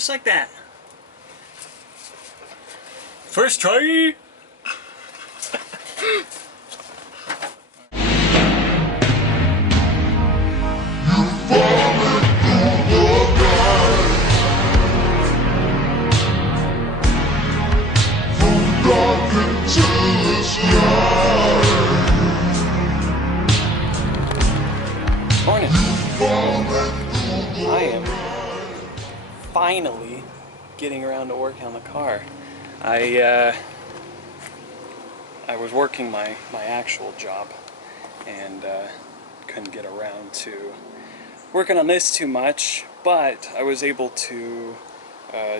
Just like that. First try! Morning. I am finally getting around to working on the car. I was working my actual job and couldn't get around to working on this too much, but I was able to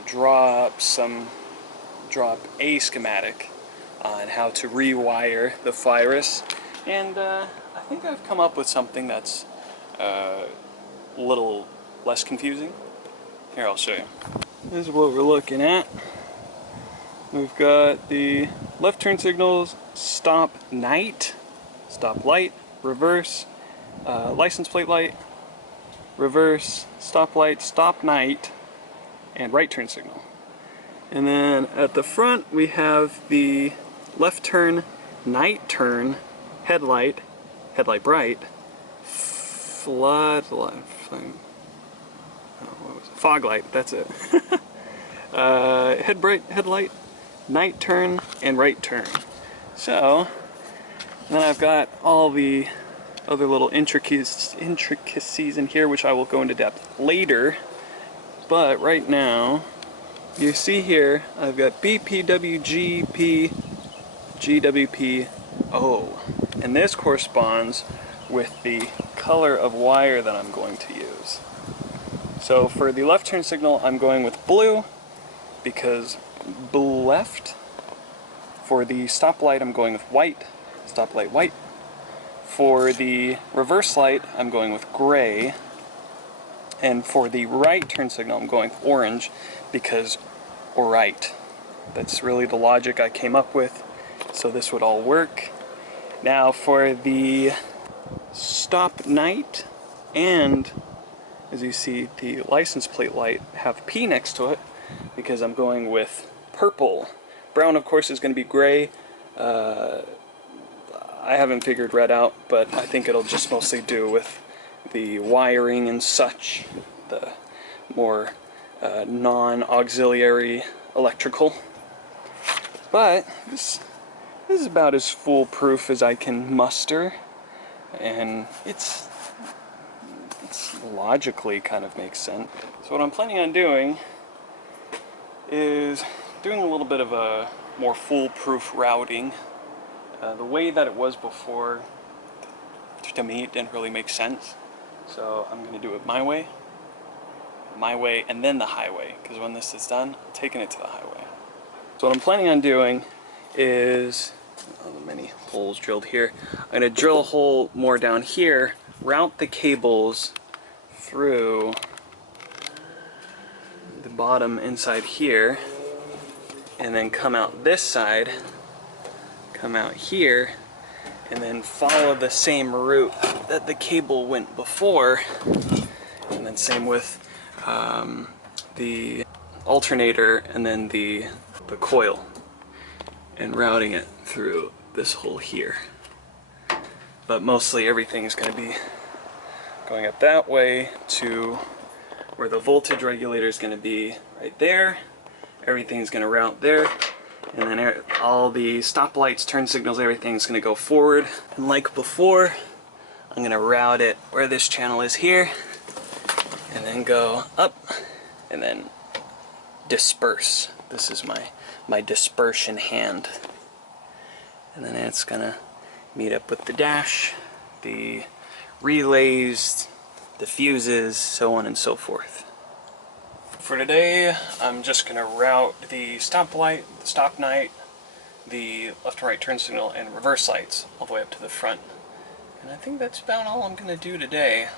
draw up a schematic on how to rewire the Firus, and I think I've come up with something that's a little less confusing. Here, I'll show you. This is what we're looking at. We've got the left turn signals, stop night, stop light, reverse, license plate light, reverse, stop light, stop night, and right turn signal. And then at the front we have the left turn, night turn, headlight, headlight bright, fog light, that's it. Headlight, night turn, and right turn. So, then I've got all the other little intricacies in here, which I will go into depth later. But right now, you see here, I've got BPWGP, GWPO. And this corresponds with the color of wire that I'm going to use. So for the left turn signal, I'm going with blue, because blue left. For the stoplight, I'm going with white, stoplight white. For the reverse light, I'm going with gray. And for the right turn signal, I'm going with orange, because right. That's really the logic I came up with, so this would all work. Now for the stop night, and as you see, the license plate light have P next to it, because I'm going with purple. Brown, of course, is going to be gray. I haven't figured red out, but I think it'll just mostly do with the wiring and such, the more non-auxiliary electrical. But this is about as foolproof as I can muster, and it's logically kind of makes sense. So what I'm planning on doing is doing a little bit of a more foolproof routing. The way that it was before, to me, it didn't really make sense. So I'm going to do it my way, and then the highway, because when this is done, I'm taking it to the highway. So what I'm planning on doing is, many holes drilled here, I'm going to drill a hole more down here, route the cables through the bottom inside here, and then come out this side, come out here, and then follow the same route that the cable went before, and then same with the alternator and then the coil, and routing it through this hole here. But mostly everything is going to be going up that way to where the voltage regulator is going to be right there. Everything's going to route there, and then all the stoplights, turn signals, everything's going to go forward. And like before, I'm going to route it where this channel is here, and then go up, and then disperse. This is my dispersion hand. And then it's going to meet up with the dash, the relays, the fuses, so on and so forth. For today, I'm just going to route the stoplight, the stop night, the left and right turn signal, and reverse lights all the way up to the front. And I think that's about all I'm going to do today.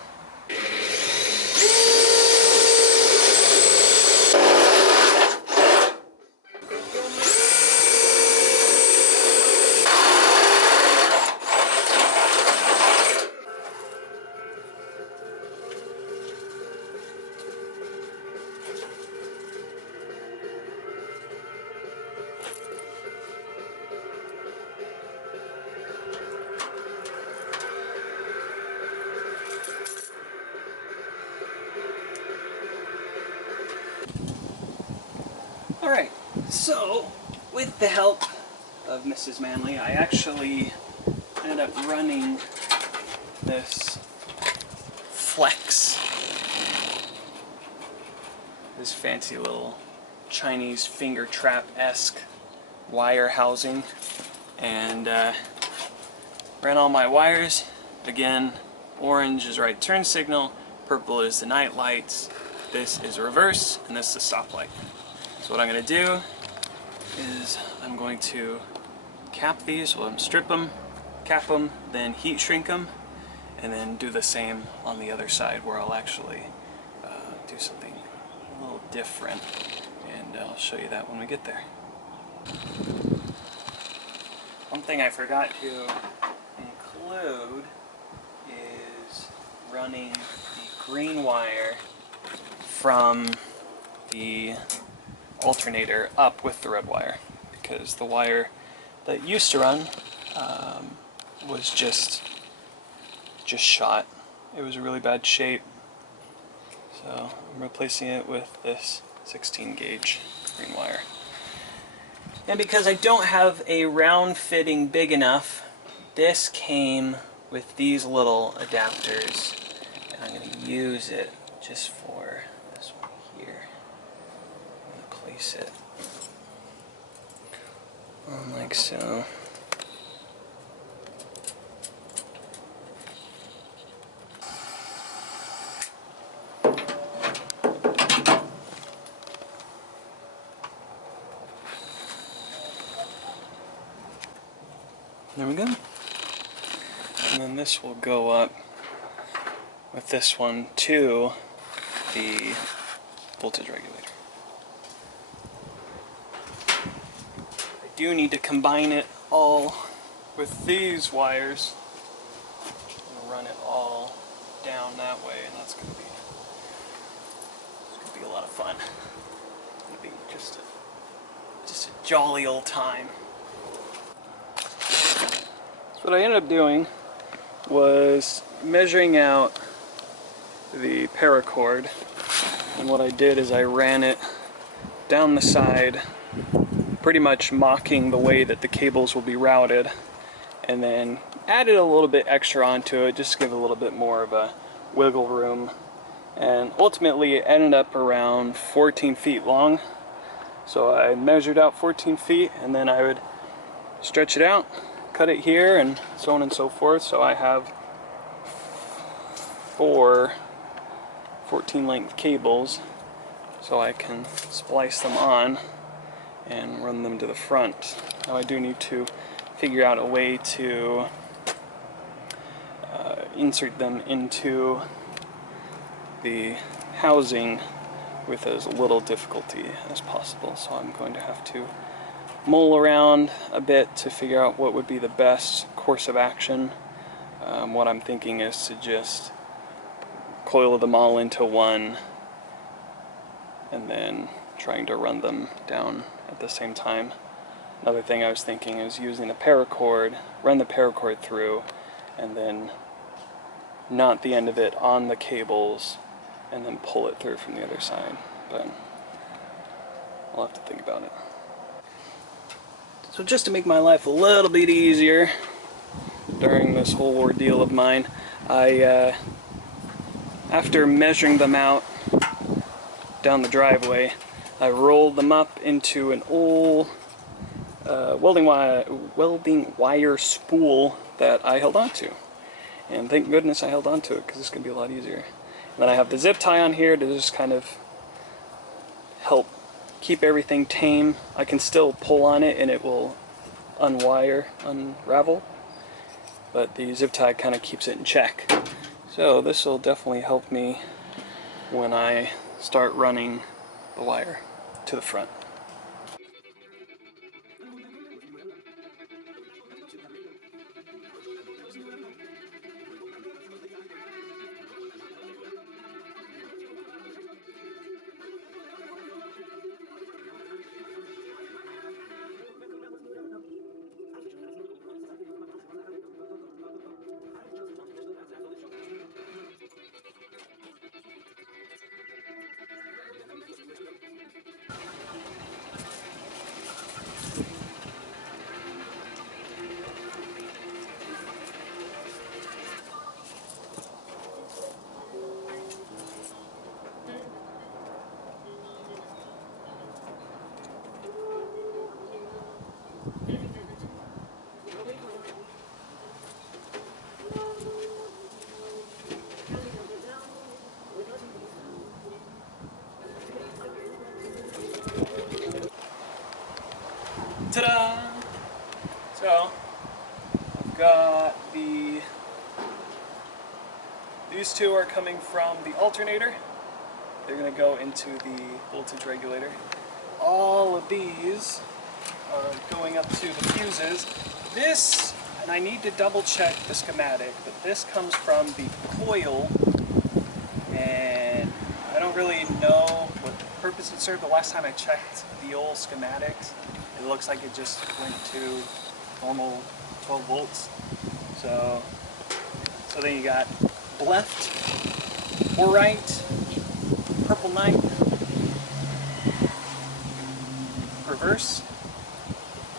So, with the help of Mrs. Manley, I actually ended up running this Flex, this fancy little Chinese finger trap-esque wire housing, and ran all my wires. Again, orange is right turn signal, purple is the night lights, this is reverse, and this is a stoplight. So what I'm going to do is I'm going to cap these, well, strip them, cap them, then heat shrink them, and then do the same on the other side where I'll actually do something a little different, and I'll show you that when we get there. One thing I forgot to include is running the green wire from the alternator up with the red wire, because the wire that used to run was just shot. It was a really bad shape, so I'm replacing it with this 16 gauge green wire. And because I don't have a round fitting big enough, this came with these little adapters, and I'm going to use it just for this one here. I'm going to place it on like so. There we go. And then this will go up with this one to the voltage regulator. I do need to combine it all with these wires and run it all down that way, and that's going to be a lot of fun. It's going to be just a jolly old time. So what I ended up doing was measuring out the paracord, and what I did is I ran it down the side, pretty much mocking the way that the cables will be routed, and then added a little bit extra onto it just to give it a little bit more of a wiggle room, and ultimately it ended up around 14 feet long. So I measured out 14 feet, and then I would stretch it out, cut it here, and so on and so forth. So I have 4 14 length cables, so I can splice them on and run them to the front. Now I do need to figure out a way to insert them into the housing with as little difficulty as possible. So I'm going to have to mull around a bit to figure out what would be the best course of action. What I'm thinking is to just coil them all into one and then trying to run them down at the same time. Another thing I was thinking is using the paracord, run the paracord through, and then knot the end of it on the cables and then pull it through from the other side. But I'll have to think about it. So just to make my life a little bit easier during this whole ordeal of mine, I, after measuring them out down the driveway, I rolled them up into an old welding wire spool that I held onto. And thank goodness I held onto it, because it's going to be a lot easier. And then I have the zip tie on here to just kind of help keep everything tame. I can still pull on it and it will unravel, but the zip tie kind of keeps it in check. So this will definitely help me when I start running the wire to the front. Ta-da! So, I've got these two are coming from the alternator. They're going to go into the voltage regulator. All of these are going up to the fuses. This, and I need to double check the schematic, but this comes from the coil, and I don't really know what purpose it served. The last time I checked the old schematics, it looks like it just went to normal 12 volts. So then you got left or right, purple night, reverse,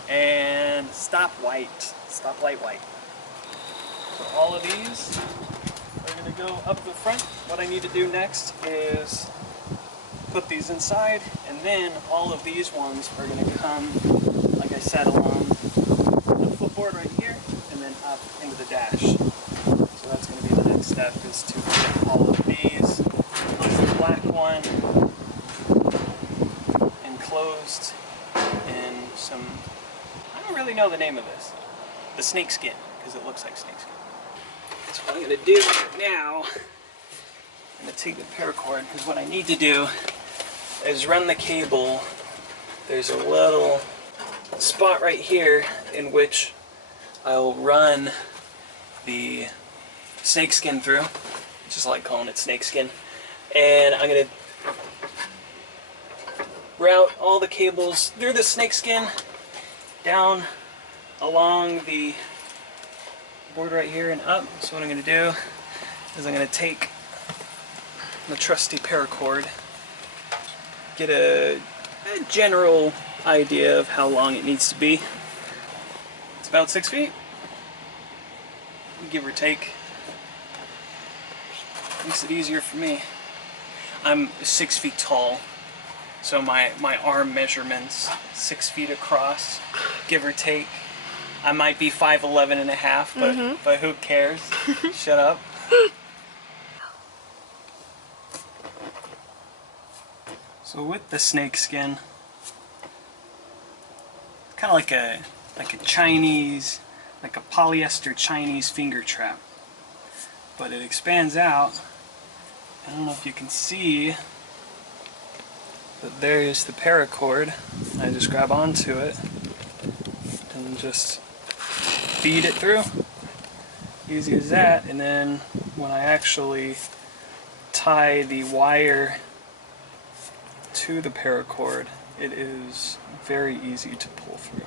and stop light white. So all of these are going to go up the front. What I need to do next is put these inside, and then all of these ones are going to come, like I said, along the footboard right here, and then up into the dash. So that's going to be the next step, is to get all of these onto the black one, enclosed in some, I don't really know the name of this, the snake skin, because it looks like snake skin. So what I'm going to do now, I'm going to take the paracord, because what I need to do is run the cable. There's a little spot right here in which I'll run the snakeskin through. Just like calling it snakeskin. And I'm going to route all the cables through the snakeskin down along the board right here and up. So what I'm going to do is I'm going to take the trusty paracord, get a general idea of how long it needs to be. It's about 6 feet, give or take. Makes it easier for me. I'm 6 feet tall, so my arm measurement's 6 feet across, give or take. I might be 5'11" and a half, but who cares? Shut up. So with the snake skin, it's kind of like a Chinese, like a polyester Chinese finger trap, but it expands out. I don't know if you can see, but there's the paracord. I just grab onto it and just feed it through. Easy as that. And then when I actually tie the wire to the paracord, it is very easy to pull through.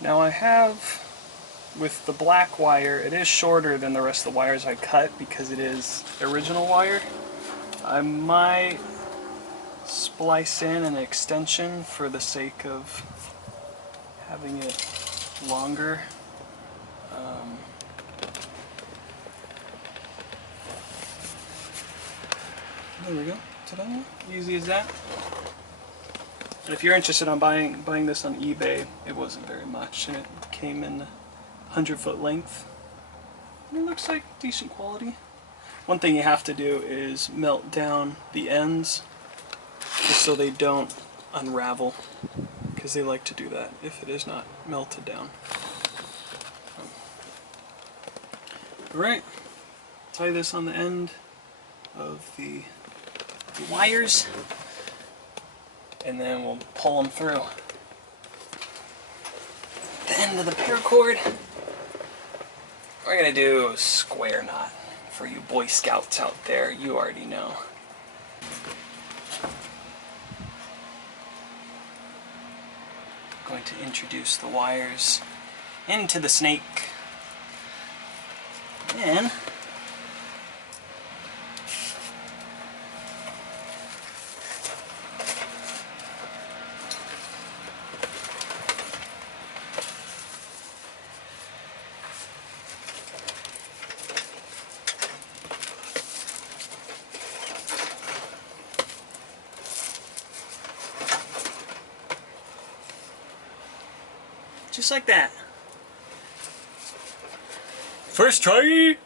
Now I have, with the black wire, it is shorter than the rest of the wires I cut because it is original wire. I might splice in an extension for the sake of having it longer. There we go. Ta-da! Easy as that. And if you're interested in buying this on eBay, it wasn't very much, and it came in 100-foot length. And it looks like decent quality. One thing you have to do is melt down the ends, just so they don't unravel, because they like to do that if it is not melted down. Alright, tie this on the end of the wires, and then we'll pull them through. The end of the paracord, we're going to do a square knot. For you Boy Scouts out there, you already know. I'm going to introduce the wires into the snake, and Just like that. First try.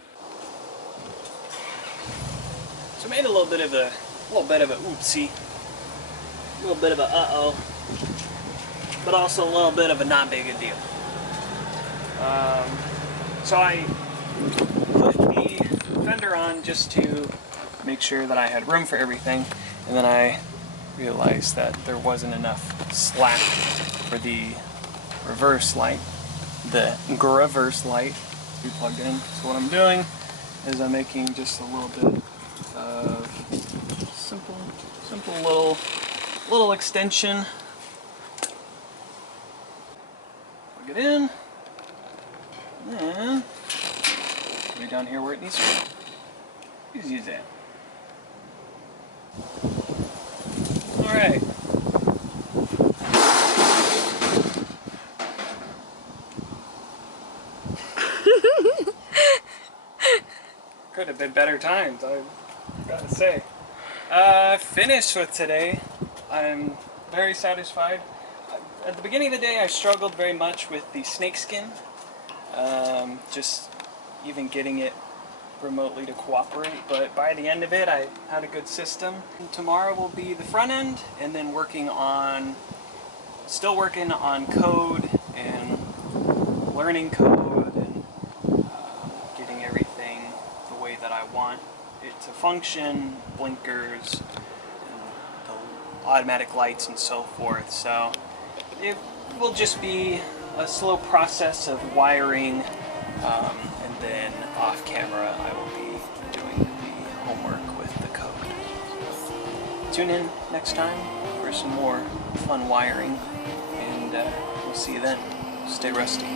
So I made a little bit of a oopsie, a little bit of a uh-oh, but also a little bit of a not big a deal. So I put the fender on just to make sure that I had room for everything, and then I realized that there wasn't enough slack for the reverse light, the reverse light to be plugged in. So what I'm doing is I'm making just a little bit of simple little extension. Plug it in, and then put it down here where it needs to be. Just use that. All right. Could have been better times, I've got to say. Finished with today. I'm very satisfied. At the beginning of the day, I struggled very much with the snakeskin. Just even getting it remotely to cooperate, but by the end of it, I had a good system. And tomorrow will be the front end, and then still working on code and learning code and getting everything the way that I want it to function, blinkers, and the automatic lights and so forth. So it will just be a slow process of wiring, and then off camera I will be doing the homework with the code. So tune in next time for some more fun wiring, and we'll see you then. Stay rusty.